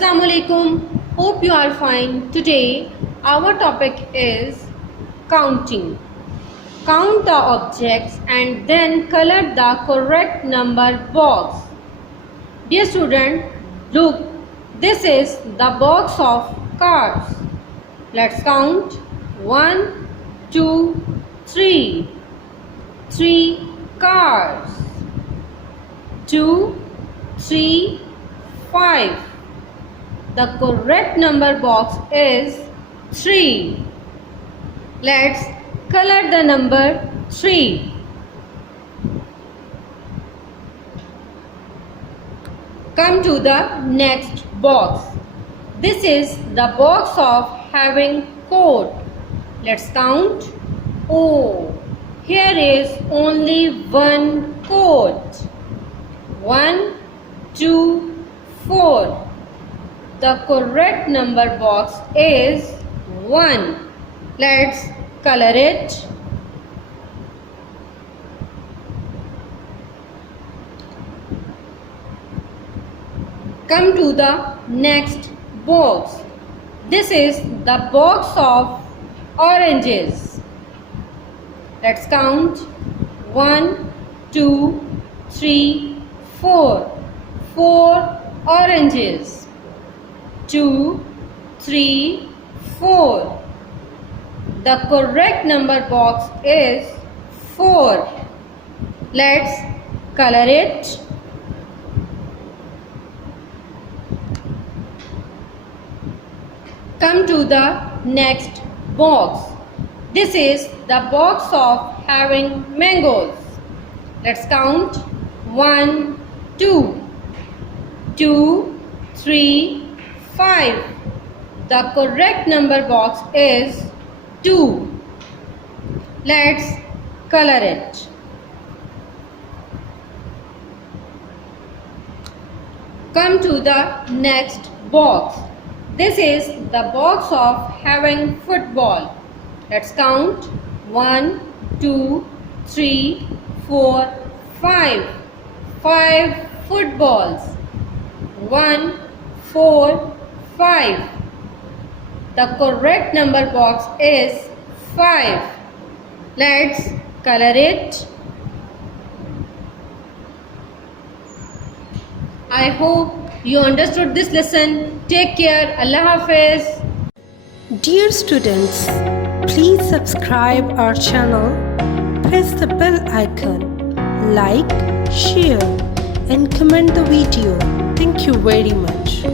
Assalamu alaikum. Hope you are fine. Today our topic is counting. Count the objects and then color the correct number box. Dear student, look, this is the box of cards. Let's count. 1, 2, 3. 3 cards. 2, 3, 5. The correct number box is 3. Let's color the number 3. Come to the next box. This is the box of having coat. Let's count. Oh, here is only one coat. 1, 2, 4. The correct number box is 1. Let's color it. Come to the next box. This is the box of oranges. Let's count. 1, 2, 3, 4. 4 oranges. 2, 3, 4. The correct number box is 4. Let's color it. Come to the next box. This is the box of having mangoes. Let's count. 1, 2. 2, 3, 5. The correct number box is 2. Let's color it. Come to the next box. This is the box of having football. Let's count. 1, 2, 3, 4, 5. 5 footballs. 1, 4, 5. The correct number box is 5. Let's color it. I hope you understood this lesson. Take care. Allah Hafiz. Dear students, please subscribe our channel, press the bell icon, like, share and comment the video. Thank you very much.